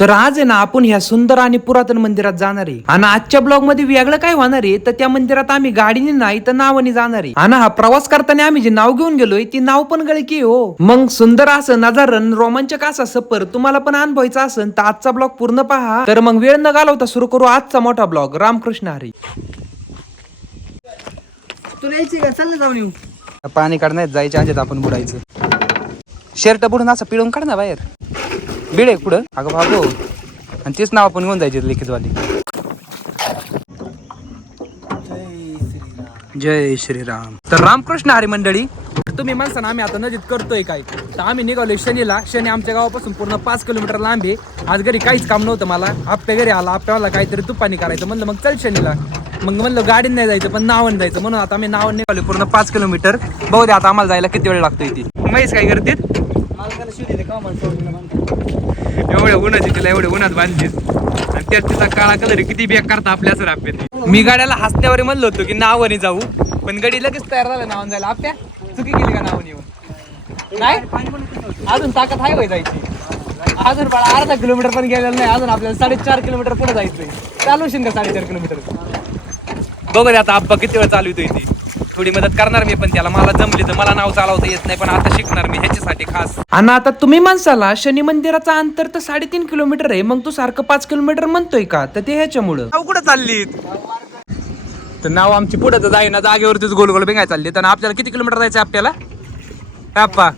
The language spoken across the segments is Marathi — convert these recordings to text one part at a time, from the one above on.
तर आज आहे ना आपण ह्या सुंदर आणि पुरातन मंदिरात जाणार आहे. आणि आजच्या ब्लॉगमध्ये वेगळं काय होणार आहे तर त्या मंदिरात आम्ही गाडीने नाही तर नावाने जाणार आहे. आणि हा प्रवास करताना आम्ही जे नाव घेऊन गेलोय ती नाव पण गळकी हो. मग सुंदर असं नजारन रोमांचक असा सफर तुम्हाला पण अनुभवायचा असेल तर आजचा ब्लॉग पूर्ण पहा. तर मग वेळ न घालवता सुरू करू आजचा मोठा ब्लॉग रामकृष्ण हरी. तुला यायची का? चाललं जाऊन येऊ. पाणी काढण्यात जायच्या आधीच आपण बुडायचं. शर्ट बुडून असं पिळून काढ ना बाहेर. बिडे पुढं. अगं बाबो. आणि तेच नाव आपण घेऊन जायचे लिखितवाली. जय श्रीराम. तर रामकृष्ण हरी मंडळी तुम्ही म्हणसा आम्ही आता नदीत करतोय काय? तर आम्ही निघालो शनीला. शनी आमच्या गावापासून पूर्ण पाच किलोमीटर लांब आहे. आज घरी काहीच काम नव्हतं मला. आप्या घरी आला आप्याला काहीतरी तुपानी करायचं म्हणलं मग चल शनीला. मग म्हणलं गाडीने नाही जायचं पण नावन जायचं. म्हणून आता आम्ही नावन निघालो पूर्ण पाच किलोमीटर. बघू दे आता आम्हाला जायला किती वेळ लागतोय ती. महेश काय करते एवढ्या उन्हाची तिला एवढ्या उन्हात बांधले आणि त्यात तिचा काळा कलर किती बेक करता आपल्या सर मी गाड्याला हसण्यावर म्हणलो होतो की नावाने जाऊ. पण गडी लगेच तयार झालं नावाने जायला. आपल्या चुकी गेली का नावाने येऊन? नाही अजून ताकद आहे होय जायची. अजून बाळा अर्धा किलोमीटर पण गेलेलं नाही. अजून आपल्याला साडेचार किलोमीटर पुढे जायचंय. चालू असेल का साडेचार किलोमीटर बघू आता आप्पा किती वेळ चालू येतोय ती थोडी मदत करणार मी पण त्याला. मला जमली तर मला नाव चालवता येत नाही पण आता शिकणार मी ह्याच्यासाठी खास. आणि आता तुम्ही माणसाला शनी मंदिराचा अंतर तर साडेतीन किलोमीटर आहे मग तू सारखं पाच किलोमीटर म्हणतोय का? तर ते ह्याच्यामुळं. कुठं चालली? तर नाव आमची पुढे तर जाईना जागेवरतीच गोल गोल बेंगाय चालली. तर आपल्याला किती किलोमीटर जायचं आपल्याला? आप्पा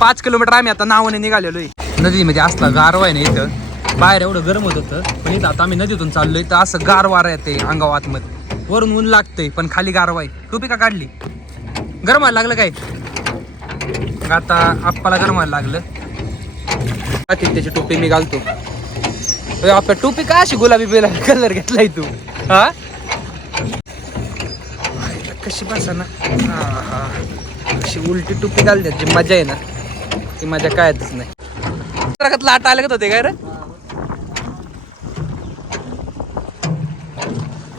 पाच किलोमीटर आम्ही आता नावाने निघालेलो आहे. नदीमध्ये असला गारवा आहे ना इथं. बाहेर एवढं गरम होत होतं पण इथं आता आम्ही नदीतून चाललोय तर असं गार वारा येते अंगाव आतमध्ये. वरून ऊन लागतंय पण खाली गारवा आहे. टोपी का काढली. गरम व्हायला लागलं काय? आता आप्पाला गरम व्हायला लागलं. बाकी त्याची टोपी मी घालतो. अरे आपल्या टोपी का अशी गुलाबी बेला कलर घेतलाय तू? हा? कशी बसा ना. हा हा. अशी उलटी टोपी घालतात जी मजा आहे ना ती मजा काय येतच नाही लाट आले होते काय रे?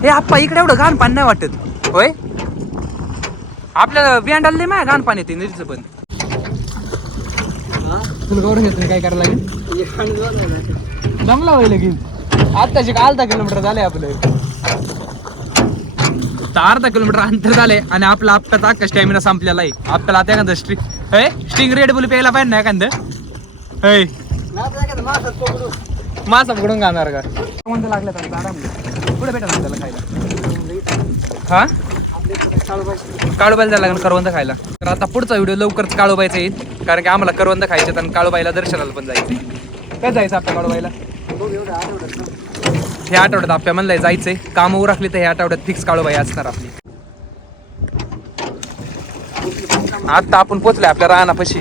हे आप्पा इकडे एवढं घाण पाणी नाही वाटत. होय? आपल्याला बियांडाला लय माय घाण पाणी येते नदीचं पण. तुला गौरव काय करायला लागेल? जमला होईल लगेच आत्ताशी अर्धा किलोमीटर झाले आपलं. तर अर्धा किलोमीटर अंतर झाले आणि आपला आपल्याचा अख्खा स्टॅमिना संपलेला आहे. आपल्याला आता एखादं स्ट्रिंग हे स्ट्रिंग रेड बुल प्यायला पाहिजे ना एखादं? हे मासा पकडून गाणार का? कोणतं लागलं तर आराम पुढे भेटा ना त्याला खायला? हा? काळूबाईला जायला लागेल करवंद खायला. तर आता पुढचा व्हिडिओ लवकरच काळूबाईचा येईल. कारण की आम्हाला करवंद खायचे आणि काळूबाईला दर्शनाला पण जायचं काय जायचं आपल्या काळूबाईला? ह्या आठवड्यात आपल्या म्हणलंय जायचंय. कामं उरकली तर ह्या आठवड्यात फिक्स काळूबाई असणार आपली. आता आपण पोचलोय आपल्या रानापाशी.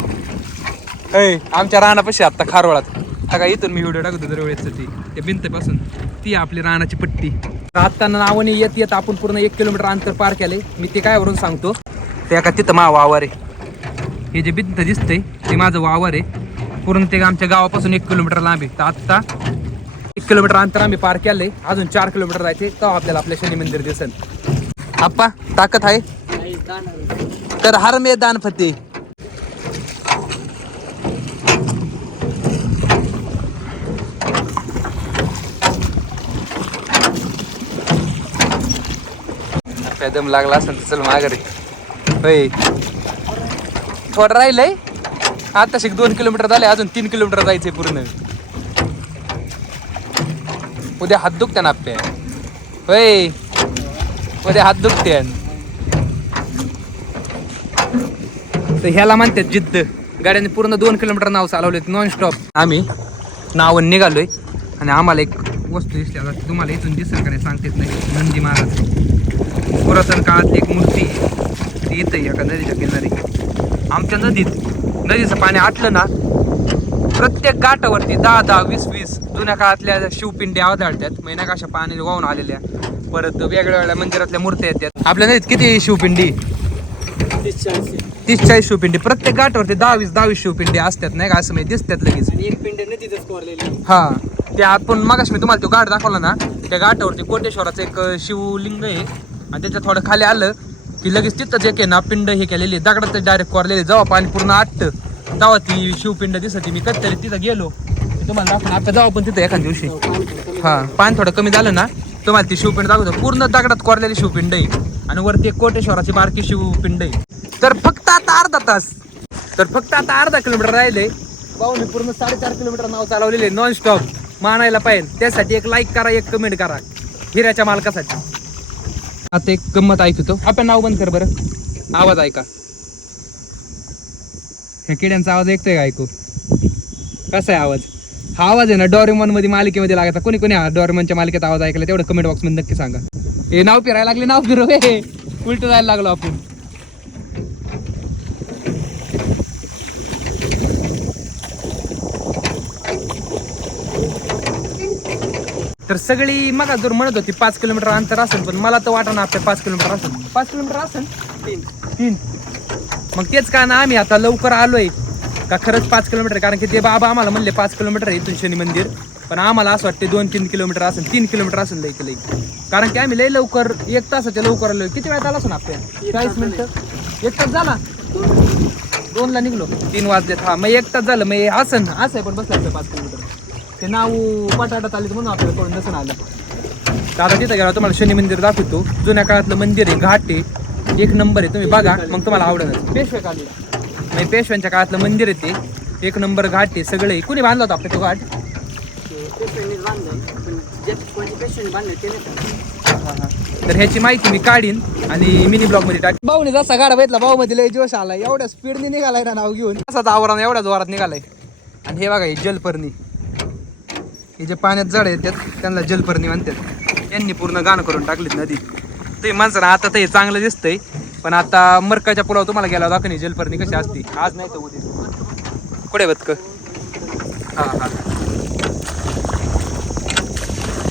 ऐ. आमच्या रानापाशी आता खारवळात. का इथून मी व्हिडिओ टाकतो दरवेळेस ती त्या भिंतीपासून. ती आपली रानाची पट्टी. आता नावाने येत येत आपण पूर्ण एक किलोमीटर अंतर पार केले मी ते काय वरून सांगतो. ते का तिथं मा वावर आहे. हे जे भिंत दिसतंय ते माझं वावर आहे. पूर्ण ते आमच्या गावापासून एक किलोमीटर लांब आहे. तर आत्ता एक किलोमीटर अंतर आम्ही पार केलंय. अजून चार किलोमीटर जायचे तेव्हा आपल्याला आपल्या शनी मंदिर दिसेल. आप्पा ताकद आहे. तर हर मैदान फते काय दम लागला असेल तर चल माघारी. होय. थोडं राहिलंय. आता शिक दोन किलोमीटर झाले अजून तीन किलोमीटर जायचंय पूर्ण. उद्या हात दुखते ना आपल्या होय. उद्या हात दुखते. तर ह्याला म्हणतात जिद्द. गाड्याने पूर्ण दोन किलोमीटर नाव चालवलेत नॉन स्टॉप आम्ही नावून निघालोय. आणि आम्हाला एक वस्तू दिसली. आता तुम्हाला इथून दिसेल का नाही सांगतेच नाही. नंदी महाराज. पुरातन काळात एक मूर्ती. ती इथं आहे एका नदीच्या किनारी. आमच्या नदीत नदीचं पाणी आटलं ना प्रत्येक घाटावरती दहा दहा वीस वीस जुन्या काळातल्या शिवपिंड्या आढळतात. महिना कशा पाणी वाहून आलेल्या. परत वेगळ्या वेगळ्या मंदिरातल्या मूर्त्या येतात. आपल्या नदीत किती शिवपिंडी? तीस चाळीस शिवपिंडी. प्रत्येक घाटावरती दहावीस दहावीस शिवपिंडी असतात. नाही का? असं म्हणजे दिसतात लगेच. एक पिंड नदीतच कोरलेली हा. ते आपण मगाशी मी तुम्हाला तो घाट दाखवला ना त्या घाटावरती कोटेश्वराचं एक शिवलिंग आहे. आणि त्याच्या थोडं खाली आलं की लगेच तिथंच एक आहे ना पिंड हे केलेली दगडात डायरेक्ट कोरलेली जेव्हा पाणी पूर्ण आटतं तेव्हा ती शिवपिंड दिसत मी कधीतरी तिथं गेलो. तुम्हाला दाखवून आता जाऊ पण तिथं एखाद दिवशी. हां पाणी थोडं कमी झालं ना तुम्हाला ती शिवपिंड दाखवतो. पूर्ण दगडात कोरलेली शिवपिंड आहे. आणि वरती एक कोटेश्वराची बारकी शिवपिंड आहे. तर फक्त आता अर्धा तास. तर फक्त आता अर्धा किलोमीटर राहिले. पाहून पूर्ण साडेचार किलोमीटर नाव चालवलेले नॉन स्टॉप मानायला पाहिजे. त्यासाठी एक लाईक करा एक कमेंट करा. हिऱ्याच्या मालकासाठी. आता एक गंमत ऐकतो. आपण नाव बंद कर बरं. आवाज ऐका. ह्या किड्यांचा आवाज ऐकतोय का ऐकू? कसा आहे आवाज? हा आवाज आहे ना डॉरेमॉनमध्ये मालिकेमध्ये लागायचा. कोणी कोणी हा डॉरेमॉनच्या मालिकेत आवाज ऐकला तेवढं कमेंट बॉक्समध्ये नक्की सांगा. हे नाव फिरायला लागले नाव फिरव. हे. उलट जायला लागलो आपण. तर सगळी मग जर म्हणत होती पाच किलोमीटर अंतर असेल पण मला तर वाटणं आपल्या पाच किलोमीटर असेल. पाच किलोमीटर असेल? तीन. तीन. मग तेच का ना आम्ही आता लवकर आलोय. का खरंच पाच किलोमीटर? कारण की ते बाबा आम्हाला म्हणले पाच किलोमीटर आहे इथून शनी मंदिर. पण आम्हाला असं वाटते दोन तीन किलोमीटर असेल तीन किलोमीटर असेल लई की लई. कारण की आम्ही लई लवकर एक तासाच्या लवकर आलोय. किती वेळात आला ना आपल्या? चाळीस मिनिटं? एक तास झाला? दोनला निघलो. तीन वाजलेत. हा मग एक तास झालं. मग असं असं आहे पण बसलं पाच किलोमीटर. ते नाव पटाटात आले म्हणून आपल्याला कोण नसून आलं. आता तिथं गेला तुम्हाला शनी मंदिर दाखवतो. जुन्या काळातलं मंदिर आहे घाट आहे. एक नंबर आहे तुम्ही बघा मग तुम्हाला आवडेल पेशवे काढले नाही पेशव्यांच्या काळातलं मंदिर आहे ते. एक नंबर घाट आहे सगळे. आहे. कुणी बांधला होता आपल्या तो घाट? तर ह्याची माहिती मी काढीन आणि मिनी ब्लॉगमध्ये टाक भाऊने जसा गाडा भेटला भाऊ मध्ये लय जोश आला एवढ्या स्पीडने निघालाय ना नाव घेऊन. असाच आवरण एवढ्या जोरात निघालाय. आणि हे बघा हे जलपर्णी. हे जे पाण्यात जड येतात त्यांना जलपर्णी म्हणतात. यांनी पूर्ण गाणं करून टाकलीत नदी. ते माणसाला आता ते चांगलं दिसतंय पण आता मरकाच्या पुलावर तुम्हाला गेला दाखवणी जलपर्णी कशी असते? आज नाही तर उद्या. कुठे बतक हा हा.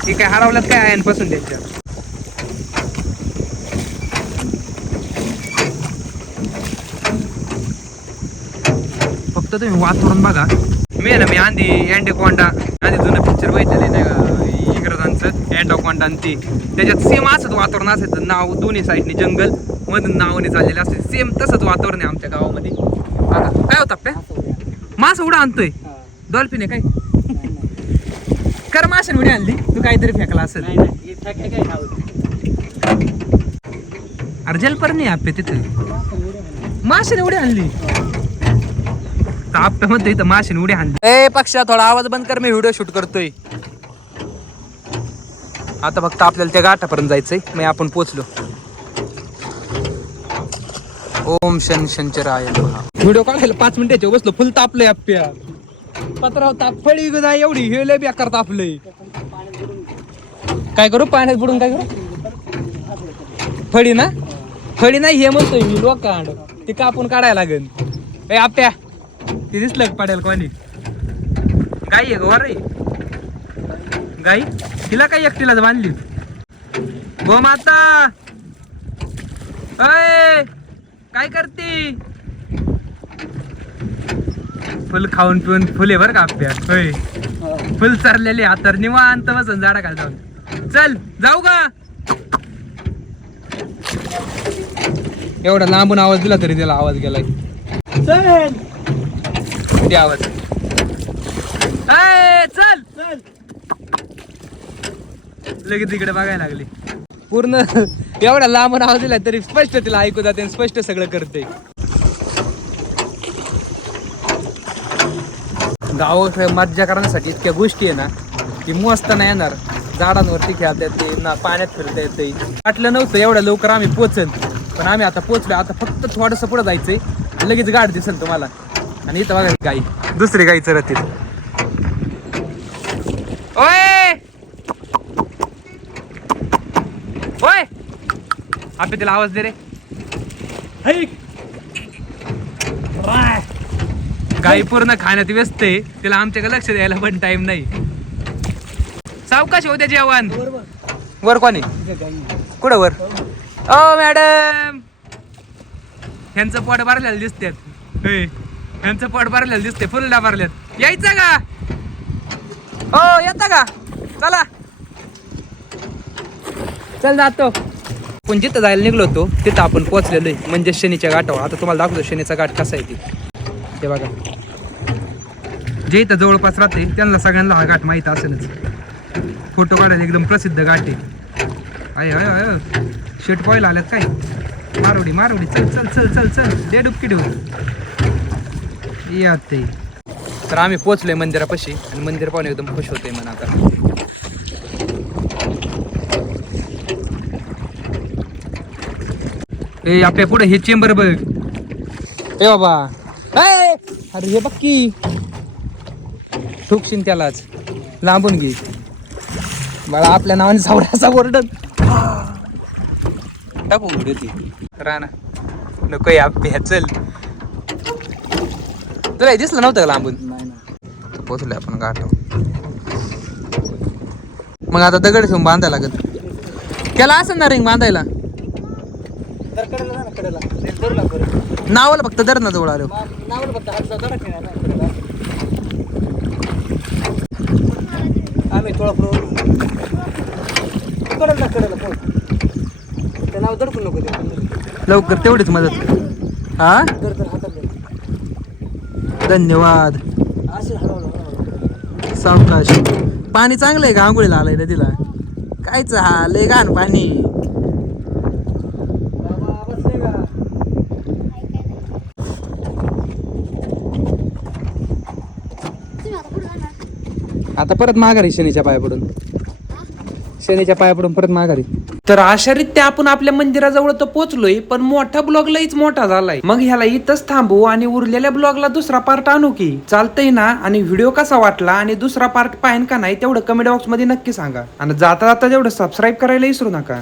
ठीक आहे हरवल्यात काय आहे पासून त्यांच्या? फक्त तुम्ही वातावरण बघा. मी आहे ना मी आधी अँडोकॉन्डा आधी जुनं पिक्चर बघितलेलं नाही का? इंग्रजांचं अँडोकॉन्डा आणि ते. त्याच्यात सेम असंच वातावरण असायचं नाव दोन्ही साईडने जंगल मधून नावाने चाललेलं असायचं सेम तसंच वातावरण आहे आमच्या गावामध्ये. बघा काय होतं प्या मास उडा आणतोय. डॉल्फिन आहे काय? कर माशाने उडी आणली. तू काहीतरी फेकला असेल. नाही नाही अरे जलपर्णी आपे तिथे. माशाने उडी आणली. आपल्या मध्ये इथं माशाने उडी आणली ए पक्षा थोडा आवाज बंद कर मी व्हिडिओ शूट करतोय. आता फक्त आपल्याला त्या गाठापर्यंत जायचंय मग आपण पोचलो. ओम शन शंचराय व्हिडिओ काढायला पाच मिनिटाच्या बसलो फुल तापलंय आप्या पत्राव तापडी गदा एवढी हे लय बेकार तापलंय. काय करू पाण्यात बुडून काय करू? फळी ना? फळी नाही हे म्हणतोय मी लोकांड ते कापून काढायला लागेल. ए आप्या ते दिसलं का कोणी? गाई आहे गोर गाई? तिला काय एकटीलाच बांधली? गो माता! अय! काय करते? फुल खाऊन पिऊन फुले बर का आपल्या होय. फुल चाललेले हातर निवांत बसून झाडा खाल जाऊन. चल जाऊ का एवढा लांबून आवाज दिला तरी त्याला आवाज गेलाय. चल. किती आवाज. चल. चल. लगेच तिकडे बघायला लागली. पूर्ण एवढा लांबून आवाज दिला तरी स्पष्ट तिला ऐकू जाते आणि स्पष्ट सगळं करते. गावात मज्जा करण्यासाठी इतक्या गोष्टी आहे ना की मस्त नाही येणार. झाडांवरती खेळता येते ना पाण्यात फिरता येते. वाटलं नव्हतं एवढ्या लवकर आम्ही पोचल पण आम्ही आता पोचलो आता फक्त थोडंसं पुढं जायचंय. लगेच गाड दिसेल तुम्हाला. आणि इथं बघा गाई. दुसरी गाई चरतील. ओय! ओय! आपे तिला आवाज दे रे. गाई पूर्ण खाण्यात व्यस्त आहे. तिला आमच्याकडे लक्ष द्यायला पण टाइम नाही. सावकाश होते जेवण. बरोबर वर. कोणी? कुठं वर? ओ मॅडम! ह्यांचं पोट भरलेलं दिसतात यांचं पट पोट भरलेलं दिसते फुल भरल्यात यायचं का? हो येता का? चला. चल जातो. पण जिथं जायला निघलो होतो तिथं आपण पोहोचलेलो आहे म्हणजे शनीच्या गाठावर आता तुम्हाला दाखवतो शनीचा घाट कसा आहे ते. हे बघा. जे इथं जवळपास राहते त्यांना सगळ्यांना हा गाठ माहीत असेलच. फोटो काढायला एकदम प्रसिद्ध घाट आहे. अय अय अय शेट पॉयला आल्यात काय? मारवडी मारवडी चल चल चल चल चल. दे डुबकी ठेवून या ते तर आम्ही पोचलोय मंदिरापाशी आणि मंदिर पाहून एकदम खुश होते म्हणा आता. ए आपल्या पुढे हे चेंबर बघ. ए बाबा. ए, अरे हे बघ की. ठोकशीन त्यालाच. लांबून घे. बाळा आपल्या नावाने सावराचा ओरडत टाकू उघडे ती. राणा नको या चल. तुला हे दिसलं नव्हतं का लांबून? नाही ना पोचलोय आपण गाठ मग आता दगड ठेवून बांधायला लागत त्याला असं ना रिंग बांधायला? तर कडेला जा ना कडेला. धरू बरं नावाला फक्त धर ना जवळ आलो. मा- नावाला फक्त हात जाता नाही ना कडेला. आम्ही थोडा कडेला कडेला पोहोच ते नाव दडकून नको ते लवकर तेवढीच मदत. कर हा? दर तर. धन्यवाद. सावकाश. पाणी चांगलं आहे का? आंघोळीला आलंय नदीला कायच हा लय घाण पाणी. आता परत माघारी शनीच्या पाया पडून शनीच्या पाया पडून परत माघारी. तर अशा रीत्या आपण आपल्या मंदिराजवळ तर पोहोचलोय पण मोठा ब्लॉग लईच मोठा झालाय. मग ह्याला इथंच थांबू आणि उरलेल्या ब्लॉगला दुसरा पार्ट आणू की? चालतंय ना? आणि व्हिडिओ कसा वाटला आणि दुसरा पार्ट पाहिन का नाही तेवढं कमेंट बॉक्समध्ये नक्की सांगा. आणि जाता जाता तेवढं सबस्क्राईब करायला विसरू नका.